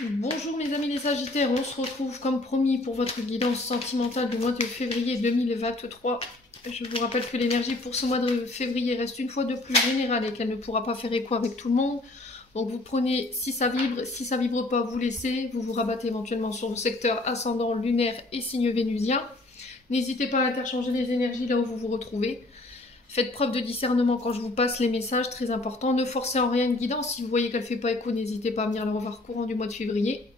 Bonjour mes amis les Sagittaires, on se retrouve comme promis pour votre guidance sentimentale du mois de février 2023. Je vous rappelle que l'énergie pour ce mois de février reste une fois de plus générale et qu'elle ne pourra pas faire écho avec tout le monde. Donc vous prenez si ça vibre pas, vous laissez, vous vous rabattez éventuellement sur le secteur ascendant, lunaire et signe vénusien. N'hésitez pas à interchanger les énergies là où vous vous retrouvez. Faites preuve de discernement quand je vous passe les messages, très important. Ne forcez en rien une guidance. Si vous voyez qu'elle ne fait pas écho, n'hésitez pas à venir le revoir courant du mois de février.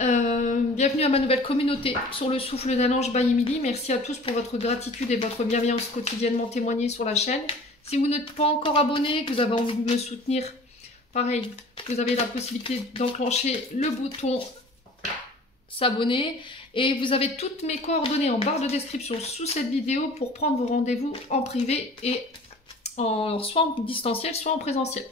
Bienvenue à ma nouvelle communauté sur le souffle d'un ange by Emily. Merci à tous pour votre gratitude et votre bienveillance quotidiennement témoignée sur la chaîne. Si vous n'êtes pas encore abonné, que vous avez envie de me soutenir, pareil, vous avez la possibilité d'enclencher le bouton s'abonner. Et vous avez toutes mes coordonnées en barre de description sous cette vidéo pour prendre vos rendez-vous en privé et soit en distanciel, soit en présentiel.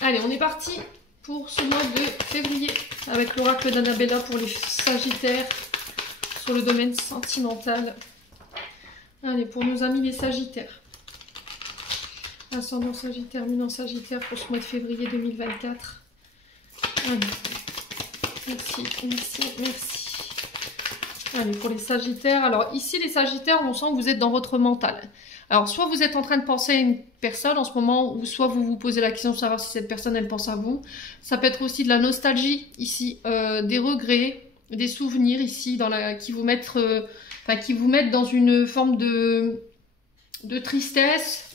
Allez, on est parti pour ce mois de février avec l'oracle d'Annabella pour les Sagittaires sur le domaine sentimental. Allez, pour nos amis les Sagittaires. Ascendant Sagittaire, lunaire Sagittaire pour ce mois de février 2024. Allez. Merci, merci, merci. Allez, pour les Sagittaires. Alors ici, les Sagittaires, on sent que vous êtes dans votre mental. Alors, soit vous êtes en train de penser à une personne en ce moment, ou soit vous vous posez la question de savoir si cette personne, elle pense à vous. Ça peut être aussi de la nostalgie, ici, des regrets, des souvenirs, ici, qui vous mettent dans une forme de tristesse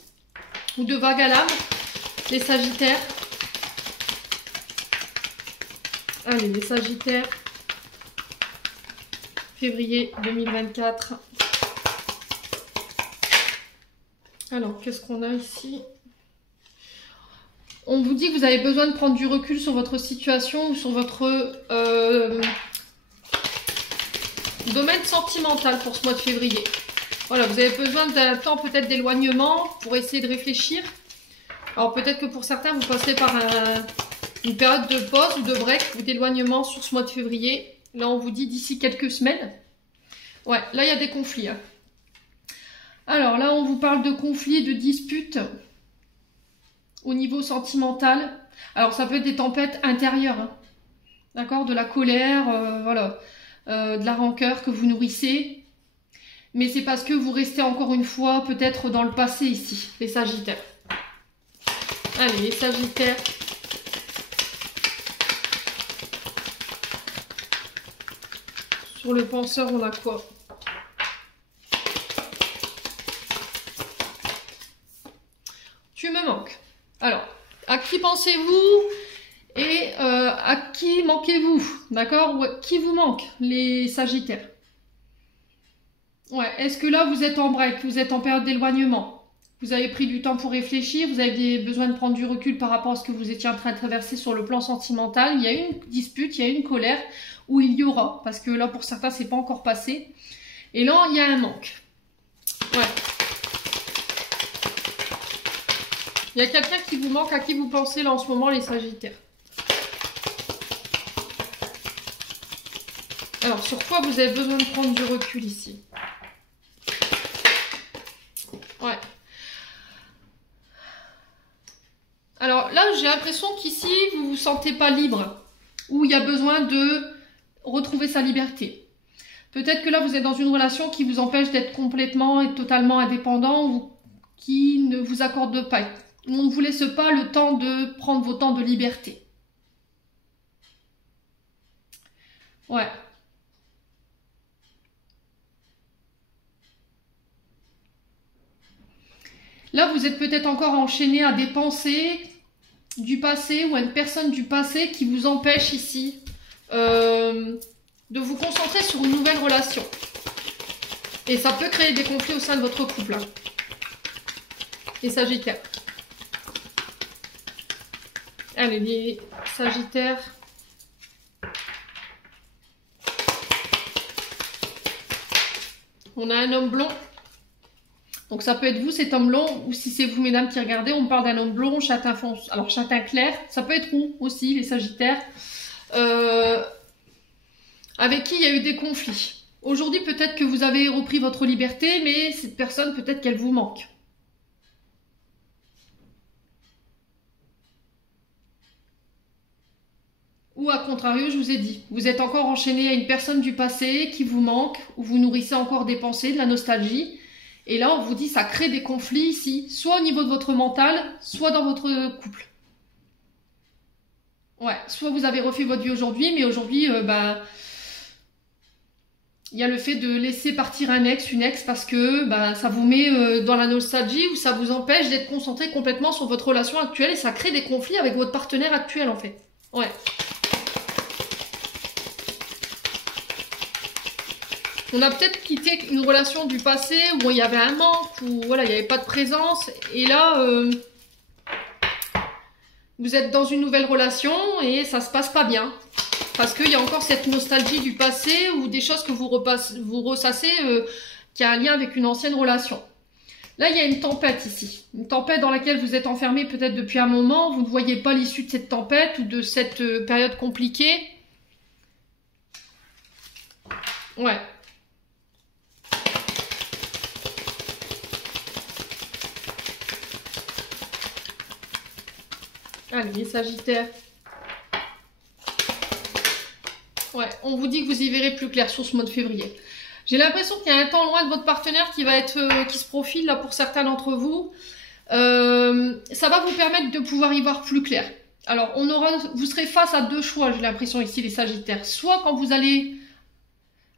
ou de vague à l'âme, les Sagittaires. Allez, les Sagittaires, février 2024. Alors, qu'est-ce qu'on a ici? On vous dit que vous avez besoin de prendre du recul sur votre situation ou sur votre domaine sentimental pour ce mois de février. Voilà, vous avez besoin d'un temps peut-être d'éloignement pour essayer de réfléchir. Alors, peut-être que pour certains, vous passez par une période de pause ou de break ou d'éloignement sur ce mois de février. Là, on vous dit d'ici quelques semaines. Ouais, là, il y a des conflits. Hein. Alors là, on vous parle de conflits, de disputes au niveau sentimental. Alors, ça peut être des tempêtes intérieures. Hein. D'accord? De la colère, voilà. De la rancœur que vous nourrissez. Mais c'est parce que vous restez encore une fois peut-être dans le passé ici, les Sagittaires. Allez, les Sagittaires. Sur le penseur, on a quoi? Tu me manques. Alors, à qui pensez-vous et à qui manquez-vous? D'accord? Ou qui vous manque, les Sagittaires? Ouais, est-ce que là, vous êtes en break, vous êtes en période d'éloignement? Vous avez pris du temps pour réfléchir, vous aviez besoin de prendre du recul par rapport à ce que vous étiez en train de traverser sur le plan sentimental. Il y a une dispute, il y a une colère, où il y aura, parce que là pour certains c'est pas encore passé, et là il y a un manque. Ouais. Il y a quelqu'un qui vous manque, à qui vous pensez là en ce moment, les Sagittaires. Alors sur quoi vous avez besoin de prendre du recul ici? Ouais. Alors là j'ai l'impression qu'ici vous vous sentez pas libre, où il y a besoin de retrouver sa liberté. Peut-être que là, vous êtes dans une relation qui vous empêche d'être complètement et totalement indépendant ou qui ne vous accorde pas. On ne vous laisse pas le temps de prendre vos temps de liberté. Ouais. Là, vous êtes peut-être encore enchaîné à des pensées du passé ou à une personne du passé qui vous empêche ici de vous concentrer sur une nouvelle relation. Et ça peut créer des conflits au sein de votre couple. Hein. Les Sagittaires. Allez, les Sagittaires. On a un homme blond. Donc ça peut être vous, cet homme blond, ou si c'est vous, mesdames, qui regardez, on parle d'un homme blond, châtain foncé, alors châtain clair. Ça peut être roux aussi, les Sagittaires. Avec qui il y a eu des conflits. Aujourd'hui, peut-être que vous avez repris votre liberté, mais cette personne, peut-être qu'elle vous manque. Ou à contrario, je vous ai dit, vous êtes encore enchaîné à une personne du passé qui vous manque, ou vous nourrissez encore des pensées, de la nostalgie. Et là, on vous dit, ça crée des conflits ici, soit au niveau de votre mental, soit dans votre couple. Ouais, soit vous avez refait votre vie aujourd'hui, mais aujourd'hui, il y a le fait de laisser partir un ex, une ex, parce que ça vous met dans la nostalgie ou ça vous empêche d'être concentré complètement sur votre relation actuelle et ça crée des conflits avec votre partenaire actuel en fait. Ouais. On a peut-être quitté une relation du passé où il y avait un manque, où voilà, il n'y avait pas de présence. Et là, vous êtes dans une nouvelle relation et ça se passe pas bien. Parce qu'il y a encore cette nostalgie du passé ou des choses que vous ressassez qui a un lien avec une ancienne relation. Là, il y a une tempête ici. Une tempête dans laquelle vous êtes enfermé peut-être depuis un moment. Vous ne voyez pas l'issue de cette tempête ou de cette période compliquée. Ouais. Allez, les Sagittaires. Ouais, on vous dit que vous y verrez plus clair sur ce mois de février. J'ai l'impression qu'il y a un temps loin de votre partenaire qui se profile là pour certains d'entre vous. Ça va vous permettre de pouvoir y voir plus clair. Alors, vous serez face à deux choix, j'ai l'impression ici les Sagittaires. Soit quand vous allez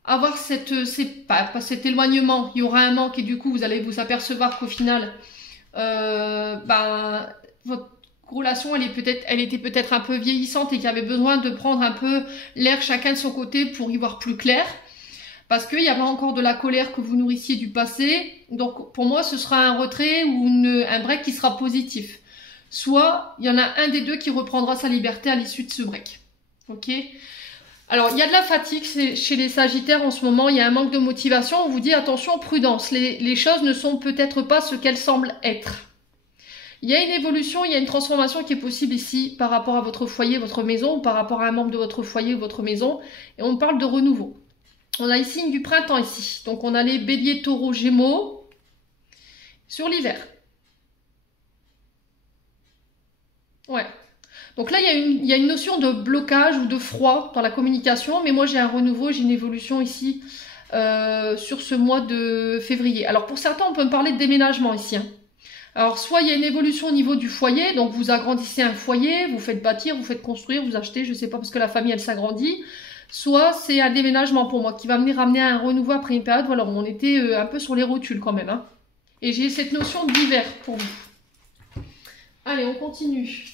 avoir cet éloignement, il y aura un manque et du coup vous allez vous apercevoir qu'au final, votre relation elle était peut-être un peu vieillissante et qu'il y avait besoin de prendre un peu l'air chacun de son côté pour y voir plus clair parce qu'il y avait encore de la colère que vous nourrissiez du passé. Donc pour moi ce sera un retrait ou un break qui sera positif, soit il y en a un des deux qui reprendra sa liberté à l'issue de ce break. Ok. Alors il y a de la fatigue chez les Sagittaires en ce moment, il y a un manque de motivation. On vous dit attention, prudence, les choses ne sont peut-être pas ce qu'elles semblent être. Il y a une évolution, il y a une transformation qui est possible ici par rapport à votre foyer, votre maison, ou par rapport à un membre de votre foyer ou votre maison. Et on parle de renouveau. On a les signes du printemps ici. Donc on a les béliers, taureaux, gémeaux sur l'hiver. Ouais. Donc là, il y a une notion de blocage ou de froid dans la communication. Mais moi, j'ai un renouveau, j'ai une évolution ici sur ce mois de février. Alors pour certains, on peut me parler de déménagement ici, hein. Alors, soit il y a une évolution au niveau du foyer, donc vous agrandissez un foyer, vous faites bâtir, vous faites construire, vous achetez, je sais pas, parce que la famille, elle s'agrandit. Soit c'est un déménagement pour moi, qui va venir ramener un renouveau après une période, voilà, on était un peu sur les rotules quand même, hein. Et j'ai cette notion d'hiver pour vous. Allez, on continue.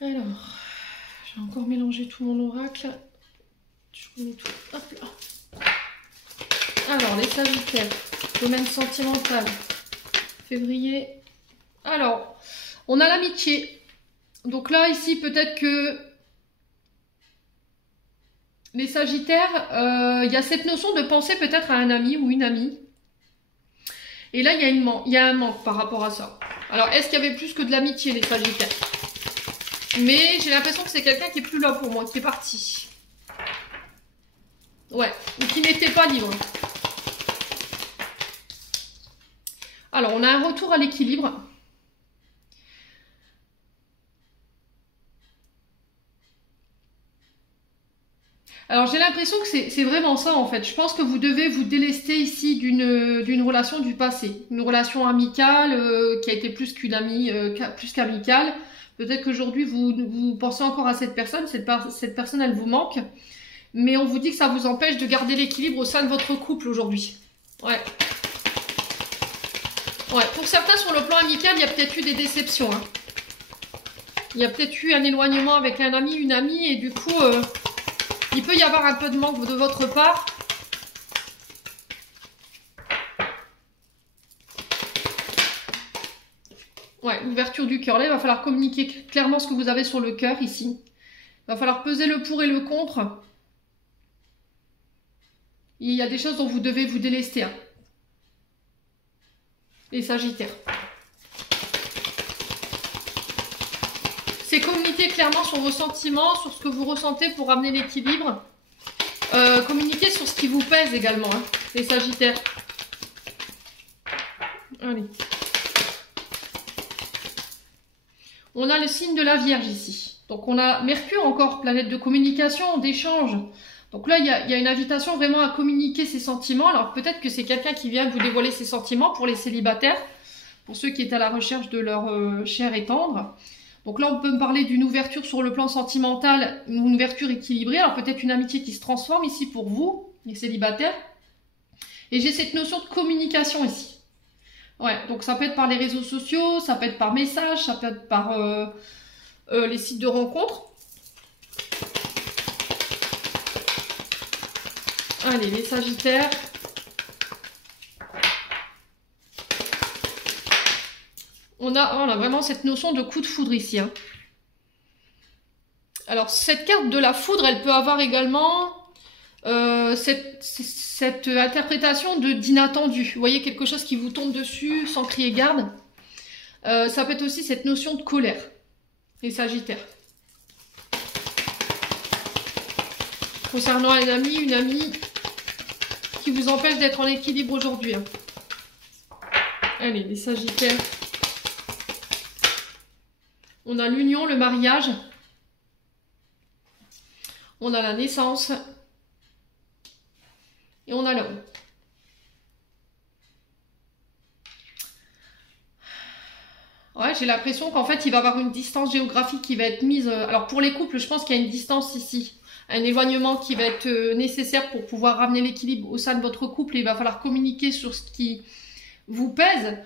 Alors... J'ai encore mélangé tout mon oracle. Je remets tout. Hop là. Alors, les Sagittaires. Domaine sentimental. Février. Alors, on a l'amitié. Donc là, ici, peut-être que les Sagittaires, il y a cette notion de penser peut-être à un ami ou une amie. Et là, il y a un manque par rapport à ça. Alors, est-ce qu'il y avait plus que de l'amitié, les Sagittaires ? Mais j'ai l'impression que c'est quelqu'un qui est plus là pour moi, qui est parti. Ouais, ou qui n'était pas libre. Alors, on a un retour à l'équilibre. Alors, j'ai l'impression que c'est vraiment ça, en fait. Je pense que vous devez vous délester ici d'une relation du passé. Une relation amicale qui a été plus qu'une amie, plus qu'amicale. Peut-être qu'aujourd'hui, vous pensez encore à cette personne. Cette personne, elle vous manque. Mais on vous dit que ça vous empêche de garder l'équilibre au sein de votre couple aujourd'hui. Ouais. Ouais. Pour certains, sur le plan amical, il y a peut-être eu des déceptions, hein. Il y a peut-être eu un éloignement avec un ami, une amie. Et du coup, il peut y avoir un peu de manque de votre part. Ouais, l'ouverture du cœur. Là, il va falloir communiquer clairement ce que vous avez sur le cœur ici. Il va falloir peser le pour et le contre. Il y a des choses dont vous devez vous délester, hein. Les Sagittaires. C'est communiquer clairement sur vos sentiments, sur ce que vous ressentez pour ramener l'équilibre. Communiquer sur ce qui vous pèse également, hein, les Sagittaires. Allez. On a le signe de la Vierge ici. Donc on a Mercure encore, planète de communication, d'échange. Donc là, il y a une invitation vraiment à communiquer ses sentiments. Alors peut-être que c'est quelqu'un qui vient vous dévoiler ses sentiments pour les célibataires, pour ceux qui est à la recherche de leur chair et tendre. Donc là, on peut me parler d'une ouverture sur le plan sentimental, une ouverture équilibrée. Alors peut-être une amitié qui se transforme ici pour vous, les célibataires. Et j'ai cette notion de communication ici. Ouais, donc ça peut être par les réseaux sociaux, ça peut être par message, ça peut être par les sites de rencontres. Allez, les Sagittaires. On a vraiment cette notion de coup de foudre ici. Hein. Alors, cette carte de la foudre, elle peut avoir également cette interprétation d'inattendu. Vous voyez, quelque chose qui vous tombe dessus sans crier garde. Ça peut être aussi cette notion de colère, les Sagittaires. Concernant un ami, une amie qui vous empêche d'être en équilibre aujourd'hui. Hein. Allez, les Sagittaires. On a l'union, le mariage. On a la naissance. Et on a l'homme. Ouais, j'ai l'impression qu'en fait, il va y avoir une distance géographique qui va être mise... Alors, pour les couples, je pense qu'il y a une distance ici. Un éloignement qui va être nécessaire pour pouvoir ramener l'équilibre au sein de votre couple. Et il va falloir communiquer sur ce qui vous pèse.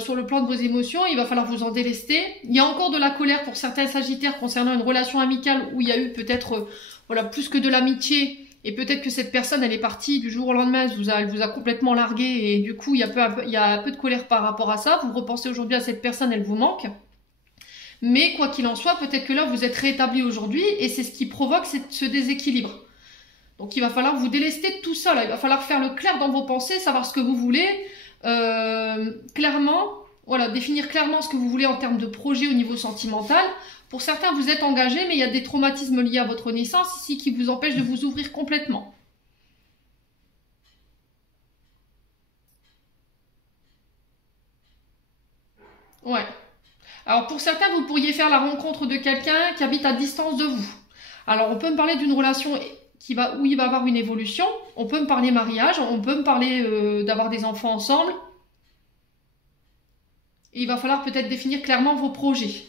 Sur le plan de vos émotions, il va falloir vous en délester. Il y a encore de la colère pour certains Sagittaires concernant une relation amicale où il y a eu peut-être voilà, plus que de l'amitié. Et peut-être que cette personne, elle est partie du jour au lendemain, elle vous a complètement largué. Et du coup, il y a un peu de colère par rapport à ça. Vous repensez aujourd'hui à cette personne, elle vous manque. Mais quoi qu'il en soit, peut-être que là, vous êtes rétabli aujourd'hui. Et c'est ce qui provoque ce déséquilibre. Donc, il va falloir vous délester de tout ça. Là. Il va falloir faire le clair dans vos pensées, savoir ce que vous voulez. Clairement, voilà, définir clairement ce que vous voulez en termes de projet au niveau sentimental. Pour certains, vous êtes engagés, mais il y a des traumatismes liés à votre naissance ici qui vous empêchent de vous ouvrir complètement. Ouais. Alors pour certains, vous pourriez faire la rencontre de quelqu'un qui habite à distance de vous. Alors on peut me parler d'une relation où il va avoir une évolution. On peut me parler mariage, on peut me parler d'avoir des enfants ensemble. Et il va falloir peut-être définir clairement vos projets.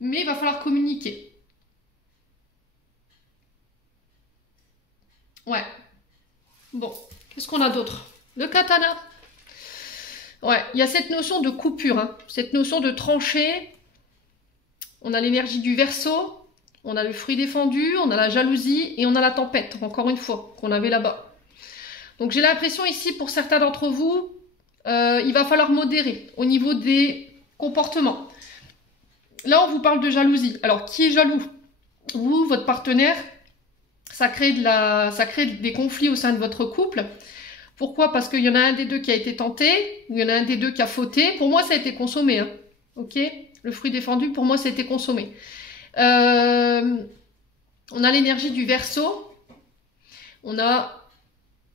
Mais il va falloir communiquer. Ouais. Bon, qu'est-ce qu'on a d'autre? Le katana. Ouais, il y a cette notion de coupure, hein, cette notion de tranchée. On a l'énergie du Verseau, on a le fruit défendu, on a la jalousie et on a la tempête, encore une fois, qu'on avait là-bas. Donc j'ai l'impression ici, pour certains d'entre vous, il va falloir modérer au niveau des comportements. Là, on vous parle de jalousie. Alors, qui est jaloux? Vous, votre partenaire, ça crée des conflits au sein de votre couple. Pourquoi? Parce qu'il y en a un des deux qui a été tenté, ou il y en a un des deux qui a fauté. Pour moi, ça a été consommé. Hein. Ok? Le fruit défendu, pour moi, ça a été consommé. On a l'énergie du Verseau. On a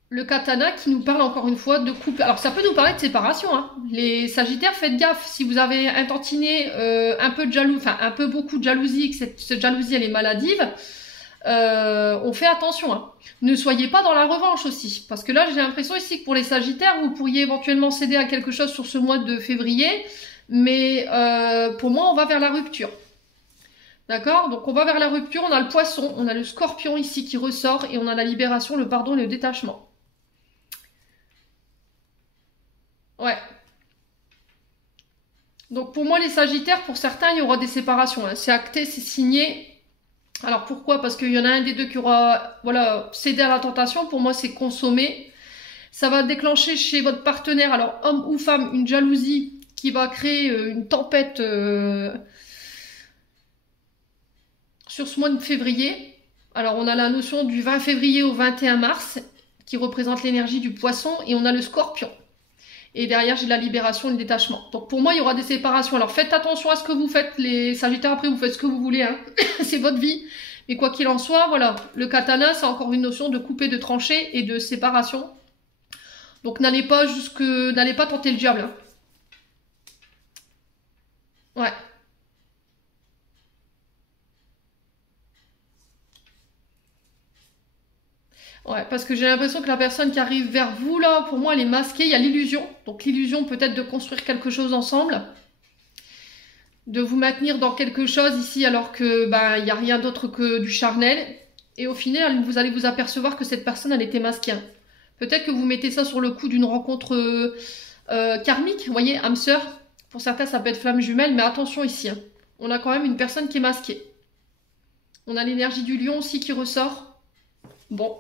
le katana qui nous parle encore une fois de couple. Alors, ça peut nous parler de séparation. Hein. Les Sagittaires, faites gaffe. Si vous avez intantiné un peu de jalousie, enfin, un peu beaucoup de jalousie, que cette jalousie, elle est maladive, on fait attention. Hein. Ne soyez pas dans la revanche aussi. Parce que là, j'ai l'impression ici que pour les Sagittaires, vous pourriez éventuellement céder à quelque chose sur ce mois de février. Mais pour moi, on va vers la rupture. D'accord? Donc, on va vers la rupture. On a le Poisson, on a le Scorpion ici qui ressort. Et on a la libération, le pardon et le détachement. Ouais. Donc, pour moi, les Sagittaires, pour certains, il y aura des séparations. Hein. C'est acté, c'est signé. Alors pourquoi? Parce qu'il y en a un des deux qui aura cédé à la tentation. Pour moi, c'est consommé. Ça va déclencher chez votre partenaire, alors homme ou femme, une jalousie qui va créer une tempête sur ce mois de février. Alors on a la notion du 20 février au 21 mars qui représente l'énergie du Poisson et on a le Scorpion. Et derrière, j'ai la libération et le détachement. Donc pour moi, il y aura des séparations. Alors faites attention à ce que vous faites, les Sagittaires. Après, vous faites ce que vous voulez. Hein. C'est votre vie. Mais quoi qu'il en soit, voilà. Le katana, c'est encore une notion de couper, de trancher et de séparation. Donc n'allez pas tenter le diable. Hein. Ouais. Ouais, parce que j'ai l'impression que la personne qui arrive vers vous, là, pour moi, elle est masquée. Il y a l'illusion. Donc l'illusion peut-être de construire quelque chose ensemble. De vous maintenir dans quelque chose ici alors que ben il n'y a rien d'autre que du charnel. Et au final, vous allez vous apercevoir que cette personne, elle était masquée. Peut-être que vous mettez ça sur le coup d'une rencontre karmique, vous voyez, âme sœur. Pour certains, ça peut être flamme jumelle, mais attention ici. Hein. On a quand même une personne qui est masquée. On a l'énergie du lion aussi qui ressort. Bon,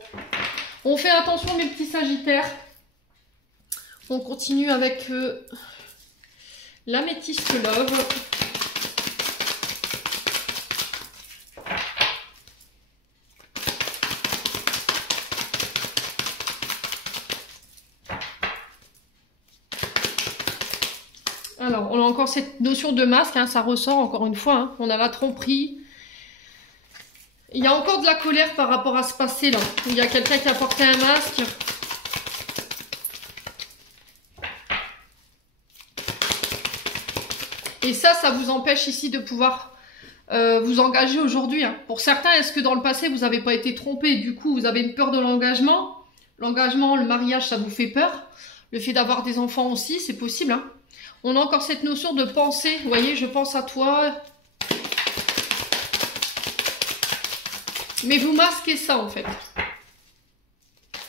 on fait attention mes petits sagittaires. On continue avec l'améthyste love. Alors, on a encore cette notion de masque, hein, ça ressort encore une fois. Hein. On a la tromperie. Il y a encore de la colère par rapport à ce passé-là. Il y a quelqu'un qui a porté un masque. Et ça vous empêche ici de pouvoir vous engager aujourd'hui. Hein. Pour certains, est-ce que dans le passé, vous n'avez pas été trompé? Du coup, vous avez une peur de l'engagement. L'engagement, le mariage, ça vous fait peur. Le fait d'avoir des enfants aussi, c'est possible. Hein. On a encore cette notion de penser. Vous voyez, je pense à toi. Mais vous masquez ça en fait.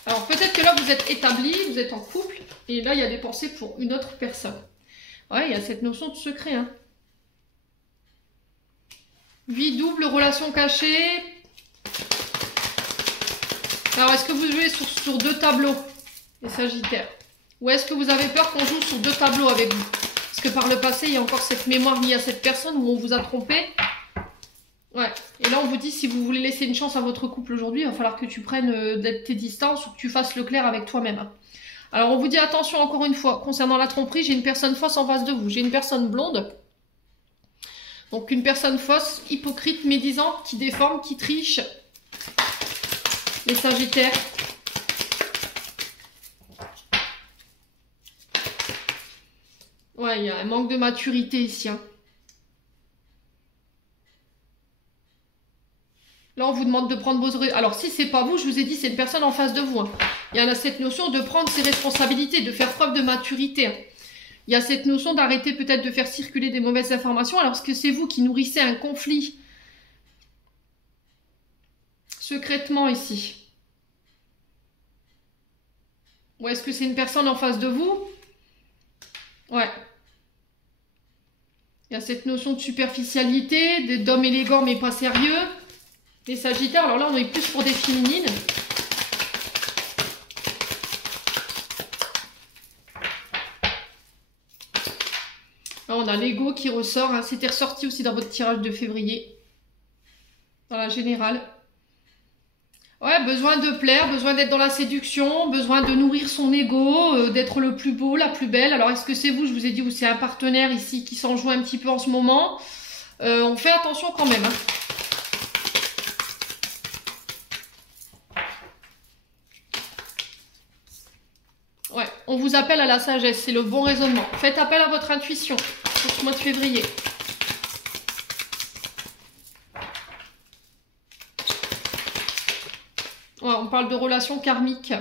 Alors peut-être que là vous êtes établi, vous êtes en couple, et là il y a des pensées pour une autre personne. Ouais, il y a cette notion de secret. Hein. Vie double, relation cachée. Alors est-ce que vous jouez sur deux tableaux, les sagittaires? Ou est-ce que vous avez peur qu'on joue sur deux tableaux avec vous? Parce que par le passé, il y a encore cette mémoire liée à cette personne où on vous a trompé. Ouais, et là on vous dit si vous voulez laisser une chance à votre couple aujourd'hui, il va falloir que tu prennes tes distances ou que tu fasses le clair avec toi-même. Alors on vous dit attention encore une fois, concernant la tromperie, j'ai une personne fausse en face de vous, j'ai une personne blonde. Donc une personne fausse, hypocrite, médisante, qui déforme, qui triche. Les sagittaires. Ouais, il y a un manque de maturité ici. Hein. Là, on vous demande de prendre vos... Alors, si c'est pas vous, je vous ai dit, c'est une personne en face de vous. Hein. Il y a cette notion de prendre ses responsabilités, de faire preuve de maturité. Hein. Il y a cette notion d'arrêter peut-être de faire circuler des mauvaises informations alors que c'est vous qui nourrissez un conflit secrètement ici. Ou est-ce que c'est une personne en face de vous? Ouais. Il y a cette notion de superficialité, d'homme élégant mais pas sérieux. Les sagittaires, alors là on est plus pour des féminines. Là on a l'ego qui ressort, hein. C'était ressorti aussi dans votre tirage de février. Dans la générale. Ouais, besoin de plaire, besoin d'être dans la séduction, besoin de nourrir son ego, d'être le plus beau, la plus belle. Alors est-ce que c'est vous, je vous ai dit, ou c'est un partenaire ici qui s'en joue un petit peu en ce moment. On fait attention quand même, hein. Ouais, on vous appelle à la sagesse, c'est le bon raisonnement. Faites appel à votre intuition pour ce mois de février. Ouais, on parle de relations karmiques.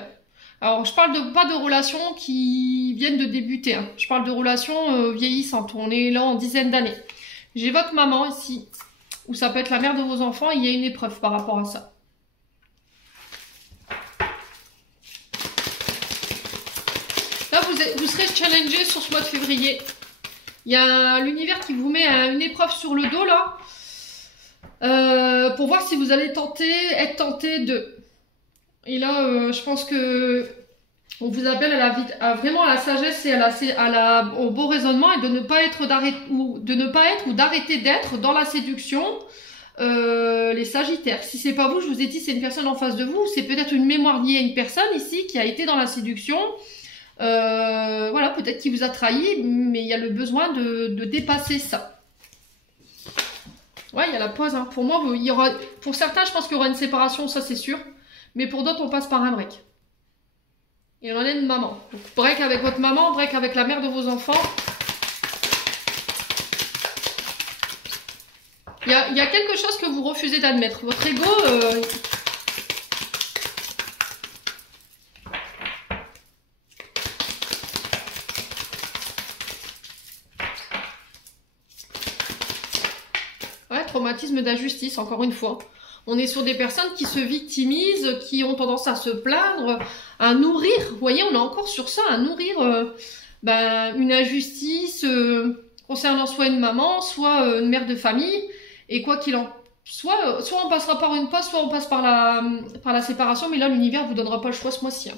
Alors, je parle pas de relations qui viennent de débuter. Hein. Je parle de relations vieillissantes. On est là en dizaines d'années. J'évoque maman ici, ou ça peut être la mère de vos enfants. Il y a une épreuve par rapport à ça. Là, vous serez challengé sur ce mois de février. Il y a l'univers qui vous met une épreuve sur le dos, là. Pour voir si vous allez être tenté de... Et là, je pense que on vous appelle vraiment à la sagesse et au beau raisonnement et de ne pas être ou d'arrêter d'être dans la séduction. Les sagittaires. Si c'est pas vous, je vous ai dit, c'est une personne en face de vous. C'est peut-être une mémoire liée à une personne ici qui a été dans la séduction. Voilà, peut-être qu'il vous a trahi, mais il y a le besoin de dépasser ça. Ouais, il y a la pause. Hein. Pour moi, pour certains, je pense qu'il y aura une séparation, ça c'est sûr. Mais pour d'autres, on passe par un break. Et on en est une maman. Donc, break avec votre maman, break avec la mère de vos enfants. y a quelque chose que vous refusez d'admettre. Votre ego... Ouais, traumatisme d'injustice, encore une fois. On est sur des personnes qui se victimisent, qui ont tendance à se plaindre, à nourrir. Vous voyez, on est encore sur ça, à nourrir une injustice concernant soit une maman, soit une mère de famille. Et quoi qu'il en soit, soit on passera par une passe, soit on passe par la séparation. Mais là, l'univers vous donnera pas le choix ce mois-ci. Hein.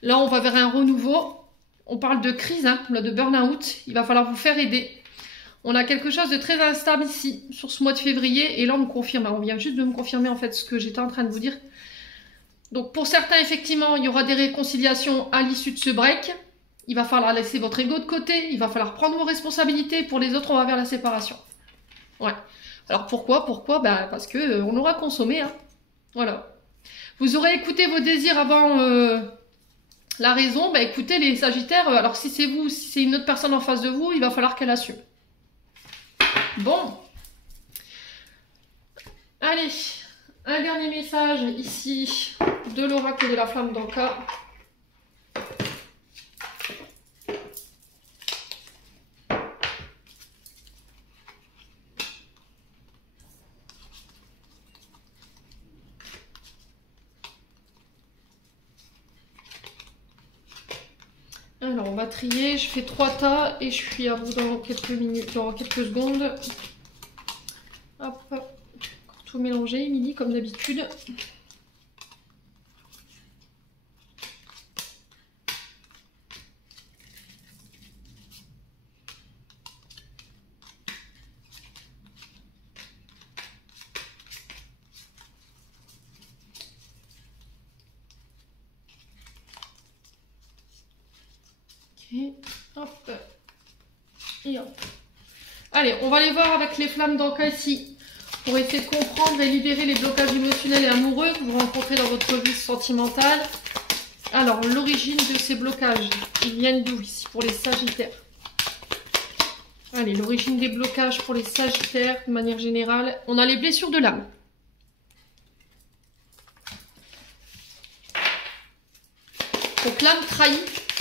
Là, on va vers un renouveau. On parle de crise, hein, là, de burn-out. Il va falloir vous faire aider. On a quelque chose de très instable ici, sur ce mois de février. Et là, on me confirme. On vient juste de me confirmer, en fait, ce que j'étais en train de vous dire. Donc, pour certains, effectivement, il y aura des réconciliations à l'issue de ce break. Il va falloir laisser votre ego de côté. Il va falloir prendre vos responsabilités. Pour les autres, on va vers la séparation. Ouais. Alors, pourquoi? Parce que on aura consommé. Hein. Voilà. Vous aurez écouté vos désirs avant la raison. Écoutez, les Sagittaires, alors si c'est vous, si c'est une autre personne en face de vous, il va falloir qu'elle assume. Bon, allez, un dernier message ici de l'oracle de la flamme d'Anka. Alors, on va trier, je fais 3 tas et je suis à vous dans quelques minutes, dans quelques secondes. Hop, encore tout mélanger, Émilie, comme d'habitude. Hop. Et hop. Allez, on va aller voir avec les flammes d'Anka ici pour essayer de comprendre et libérer les blocages émotionnels et amoureux que vous rencontrez dans votre vie sentimentale. Alors, l'origine de ces blocages, ils viennent d'où ici pour les Sagittaires? Allez, l'origine des blocages pour les Sagittaires, de manière générale, on a les blessures de l'âme. Donc l'âme trahie,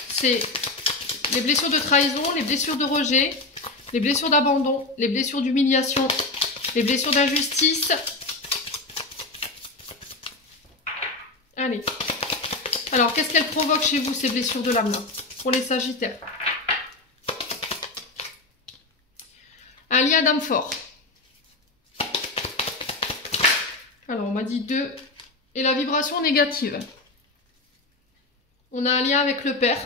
c'est les blessures de trahison, les blessures de rejet, les blessures d'abandon, les blessures d'humiliation, les blessures d'injustice. Allez. Alors, qu'est-ce qu'elles provoquent chez vous, ces blessures de l'âme là, pour les Sagittaires? Un lien d'âme fort. Alors, on m'a dit 2. Et la vibration négative. On a un lien avec le père.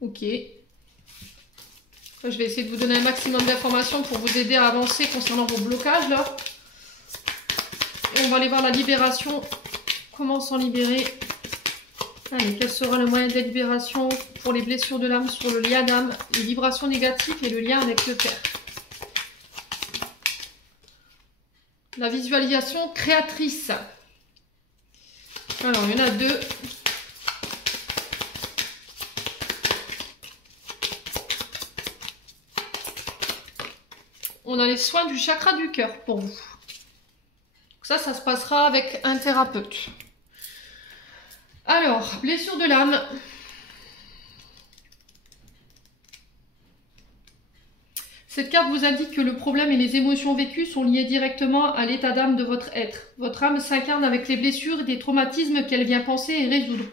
Ok. Je vais essayer de vous donner un maximum d'informations pour vous aider à avancer concernant vos blocages là. Et on va aller voir la libération. Comment s'en libérer? Allez, quel sera le moyen de la libération pour les blessures de l'âme sur le lien d'âme, les vibrations négatives et le lien avec le père? La visualisation créatrice. Alors, il y en a 2. On a les soins du chakra du cœur pour vous. Ça se passera avec un thérapeute. Alors, blessure de l'âme. Cette carte vous indique que le problème et les émotions vécues sont liés directement à l'état d'âme de votre être. Votre âme s'incarne avec les blessures et des traumatismes qu'elle vient penser et résoudre.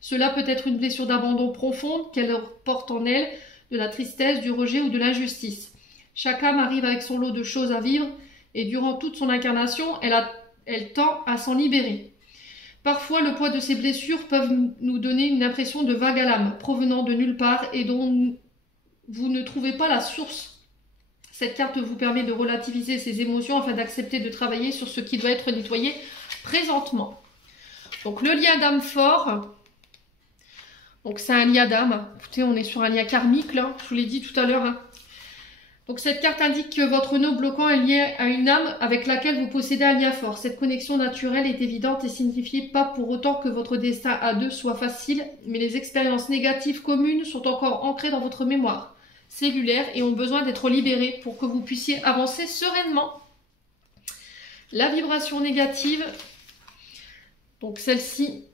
Cela peut être une blessure d'abandon profonde qu'elle porte en elle, de la tristesse, du rejet ou de l'injustice. Chaque âme arrive avec son lot de choses à vivre et durant toute son incarnation, elle tend à s'en libérer. Parfois, le poids de ces blessures peuvent nous donner une impression de vague à l'âme, provenant de nulle part et dont vous ne trouvez pas la source. Cette carte vous permet de relativiser ces émotions afin d'accepter de travailler sur ce qui doit être nettoyé présentement. Donc le lien d'âme fort, donc c'est un lien d'âme. Écoutez, on est sur un lien karmique là, je vous l'ai dit tout à l'heure. Hein. Donc cette carte indique que votre nœud bloquant est lié à une âme avec laquelle vous possédez un lien fort. Cette connexion naturelle est évidente et signifie pas pour autant que votre destin à deux soit facile, mais les expériences négatives communes sont encore ancrées dans votre mémoire. cellulaires et ont besoin d'être libérés pour que vous puissiez avancer sereinement. La vibration négative, donc celle-ci.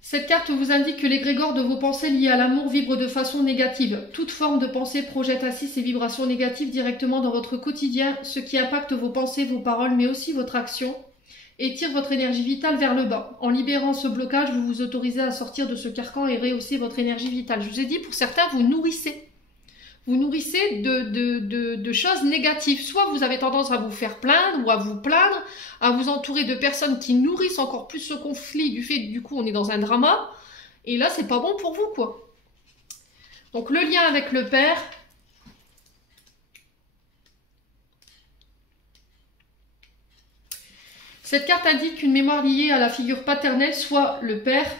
Cette carte vous indique que l'égrégore de vos pensées liées à l'amour vibre de façon négative. Toute forme de pensée projette ainsi ces vibrations négatives directement dans votre quotidien, ce qui impacte vos pensées, vos paroles, mais aussi votre action, et tire votre énergie vitale vers le bas. En libérant ce blocage, vous vous autorisez à sortir de ce carcan et rehausser votre énergie vitale. Je vous ai dit, pour certains, vous nourrissez. Vous nourrissez de choses négatives. Soit vous avez tendance à vous faire plaindre ou à vous plaindre, à vous entourer de personnes qui nourrissent encore plus ce conflit du fait que du coup on est dans un drama. Et là, c'est pas bon pour vous, quoi. Donc le lien avec le père. Cette carte indique qu'une mémoire liée à la figure paternelle, soit le père,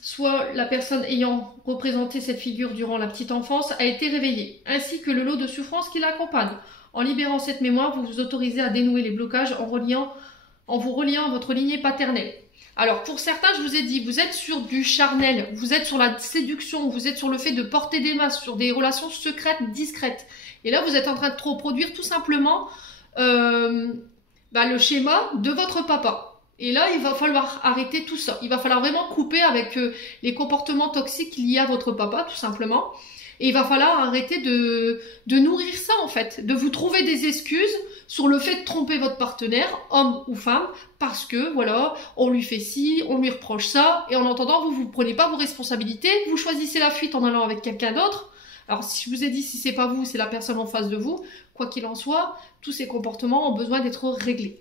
soit la personne ayant représenté cette figure durant la petite enfance, a été réveillée, ainsi que le lot de souffrance qui l'accompagne. En libérant cette mémoire, vous vous autorisez à dénouer les blocages en vous reliant à votre lignée paternelle. Alors pour certains, je vous ai dit, vous êtes sur du charnel, vous êtes sur la séduction, vous êtes sur le fait de porter des masques, sur des relations secrètes, discrètes. Et là, vous êtes en train de reproduire tout simplement le schéma de votre papa. Et là, il va falloir arrêter tout ça. Il va falloir vraiment couper avec les comportements toxiques liés à votre papa, tout simplement. Et il va falloir arrêter de nourrir ça, en fait. De vous trouver des excuses sur le fait de tromper votre partenaire, homme ou femme, parce que, voilà, on lui fait ci, on lui reproche ça. Et en entendant, vous ne prenez pas vos responsabilités, vous choisissez la fuite en allant avec quelqu'un d'autre. Alors, si je vous ai dit, si c'est pas vous, c'est la personne en face de vous. Quoi qu'il en soit, tous ces comportements ont besoin d'être réglés.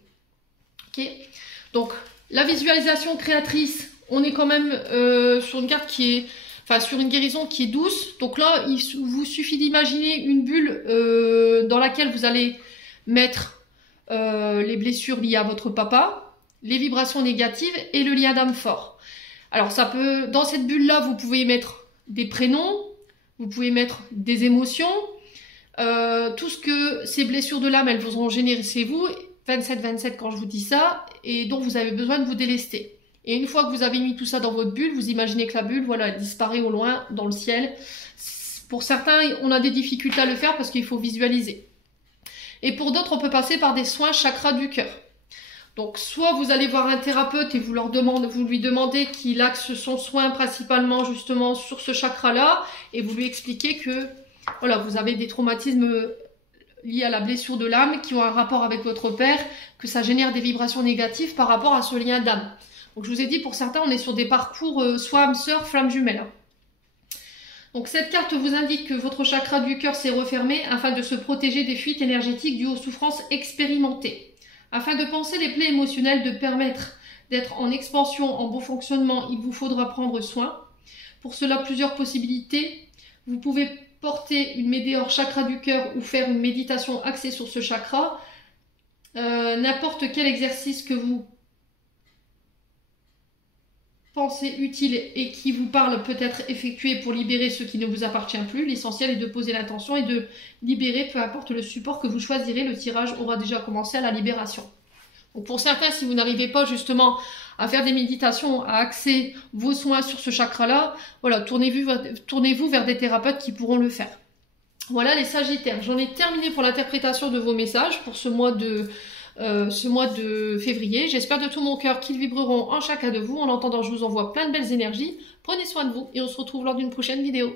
Ok ? Donc, la visualisation créatrice, on est quand même sur une carte qui est... Enfin, sur une guérison qui est douce. Donc là, il vous suffit d'imaginer une bulle dans laquelle vous allez mettre les blessures liées à votre papa, les vibrations négatives et le lien d'âme fort. Alors, ça peut... Dans cette bulle-là, vous pouvez mettre des prénoms, vous pouvez mettre des émotions, tout ce que ces blessures de l'âme, elles vous ont généré chez vous... 27-27 quand je vous dis ça, et dont vous avez besoin de vous délester. Et une fois que vous avez mis tout ça dans votre bulle, vous imaginez que la bulle, voilà, elle disparaît au loin, dans le ciel. Pour certains, on a des difficultés à le faire parce qu'il faut visualiser. Et pour d'autres, on peut passer par des soins chakra du cœur. Donc, soit vous allez voir un thérapeute et vous lui demandez qu'il axe son soin principalement justement sur ce chakra-là, et vous lui expliquez que, voilà, vous avez des traumatismes liés à la blessure de l'âme, qui ont un rapport avec votre père, que ça génère des vibrations négatives par rapport à ce lien d'âme. Donc je vous ai dit, pour certains, on est sur des parcours soit âme sœur, flamme jumelle. Donc cette carte vous indique que votre chakra du cœur s'est refermé afin de se protéger des fuites énergétiques dues aux souffrances expérimentées. Afin de panser les plaies émotionnelles, de permettre d'être en expansion, en bon fonctionnement, il vous faudra prendre soin. Pour cela, plusieurs possibilités. Vous pouvez porter une météore chakra du cœur ou faire une méditation axée sur ce chakra. N'importe quel exercice que vous pensez utile et qui vous parle peut être effectué pour libérer ce qui ne vous appartient plus. L'essentiel est de poser l'intention et de libérer, peu importe le support que vous choisirez. Le tirage aura déjà commencé à la libération. Donc pour certains, si vous n'arrivez pas justement à faire des méditations, à axer vos soins sur ce chakra-là, voilà, tournez-vous vers des thérapeutes qui pourront le faire. Voilà les Sagittaires. J'en ai terminé pour l'interprétation de vos messages pour ce mois de février. J'espère de tout mon cœur qu'ils vibreront en chacun de vous. En attendant, je vous envoie plein de belles énergies. Prenez soin de vous et on se retrouve lors d'une prochaine vidéo.